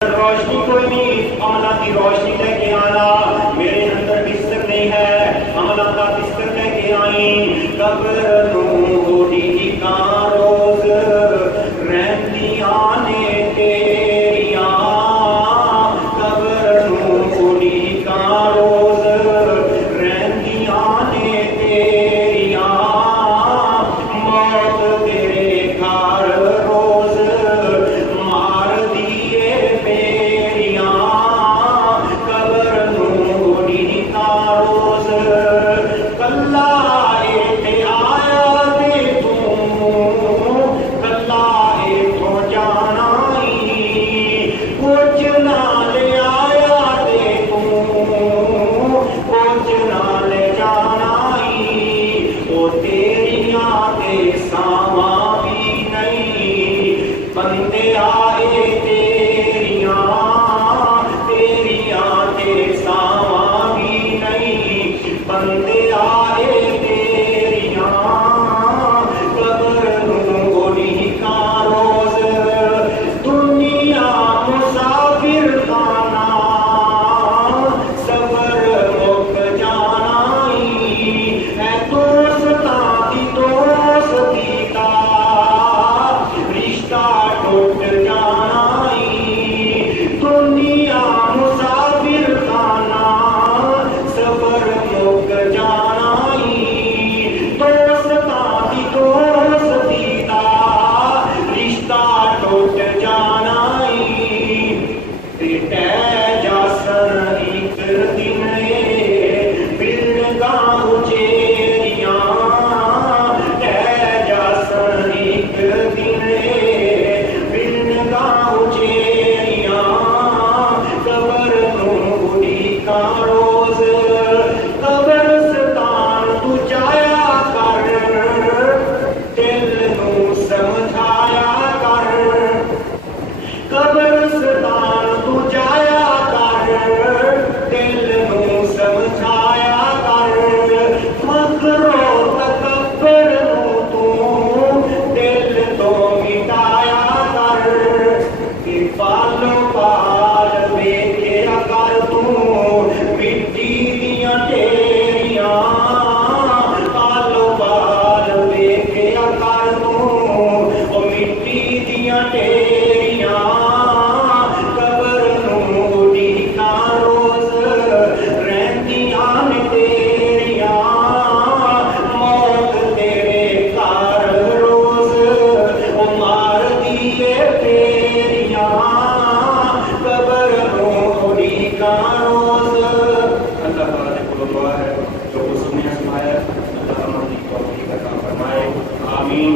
रोशनी कोई नहीं, अमला की रोशनी लेके आना। मेरे अंदर बिस्तर नहीं है, अमला का बिस्तर लेके आई। कब्र नूरी का रोज रहतिया ने तेरिया, कब्र नूरी का रोज रहतिया ने तेरिया। मौत तेरे घर रोज मार दिए मेरिया, कब्र नूरी का रोज कल्ला इत्थे आया ते तू, कल्ला इत्थों जाना ही। कुछ ना ले आया ते तू, कुछ ना ले जाना ही। ओ तेरिया ते सावा भी नहीं, बंदे आए तेरिया, तेरिया ते सावा भी नहीं, बंदे आए तेरिया। कब्र नूरी का रोज दुनिया मुसाफिर खाना, सबर मुक जाना ही। है दोस्तां दी दोस्ती दा रिश्ता टूट जाना ही। दुनिया मुसाफिर खाना, सबर मुक जाना ही। दोस्तां दी दोस्ती दा रिश्ता टूट जाना ही। ते तै जासन एक दिन बिलगा उचेरियां, तै जासन एक दिन बिलगा उचेरियां। कब्र नूरी का रोज कब्रिस्तान तू जाया कर, दिल नू समझाया कर। कब्रिस्तान तू जाया कर, दिल नू समझाया कर। मकरो तकब्बर नू तू दिल तो मिटाया कर। कि पालो पाल वेखिया कर तू मिट्टी दियां ढेरियां, पालो पाल वेखिया कर तू ओ मिट्टी दियां ढेरियां। कब्र नूरी का रोज रहतियां ने तेरिया, मौत तेरे घर रोज ओ मार दिए तेरिया। कब्र नूरी का रोज। अल्लाह ताला ने बोलो दुआ है, जो कुछ सुनने सुनाया अल्लाह हमारी तौफीक अता फरमाए। आमीन।